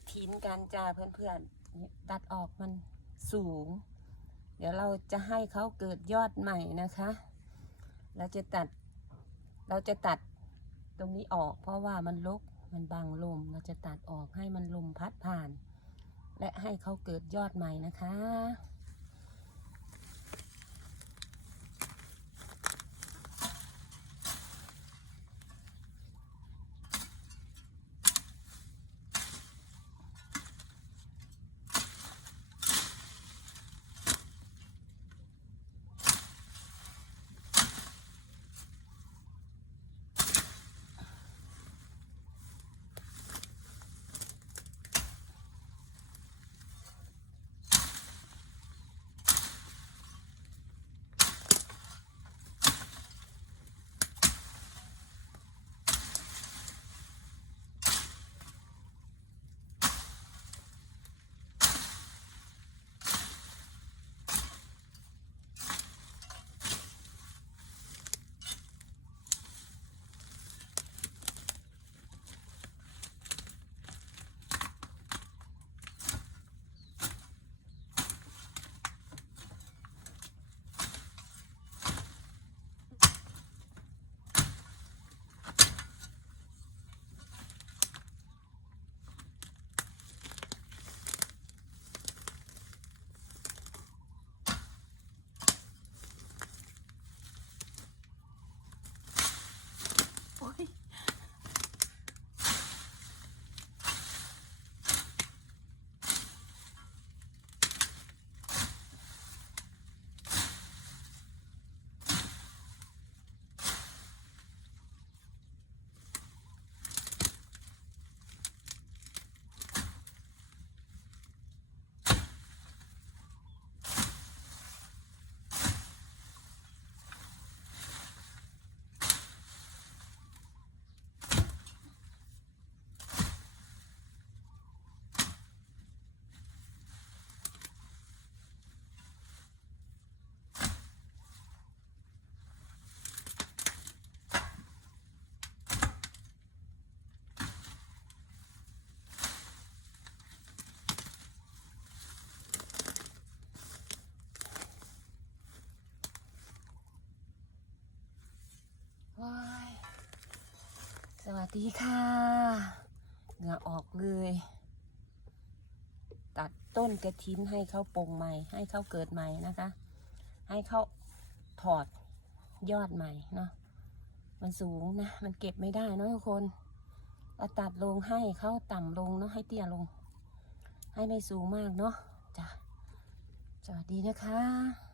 ระถินกันจ้าเพื่อนๆตัดออกมันสูง เดี๋ยวเราจะให้เขาเกิดยอดใหม่นะคะ เราจะตัด เราจะตัดตรงนี้ออกเพราะว่ามันลกมันบังลม เราจะตัดออกให้มันลมพัดผ่าน และให้เขาเกิดยอดใหม่นะคะ สวัสดีค่ะ เหงื่อออกเลย ตัดต้นกระถินให้เขาปงใหม่ ให้เขาเกิดใหม่นะคะ ให้เขาถอดยอดใหม่เนาะ มันสูงนะ มันเก็บไม่ได้เนอะทุกคนเราตัดลงให้เขาต่ำลงเนาะ ให้เตี้ยลง ให้ไม่สูงมากเนาะ จ้ะ สวัสดีนะคะ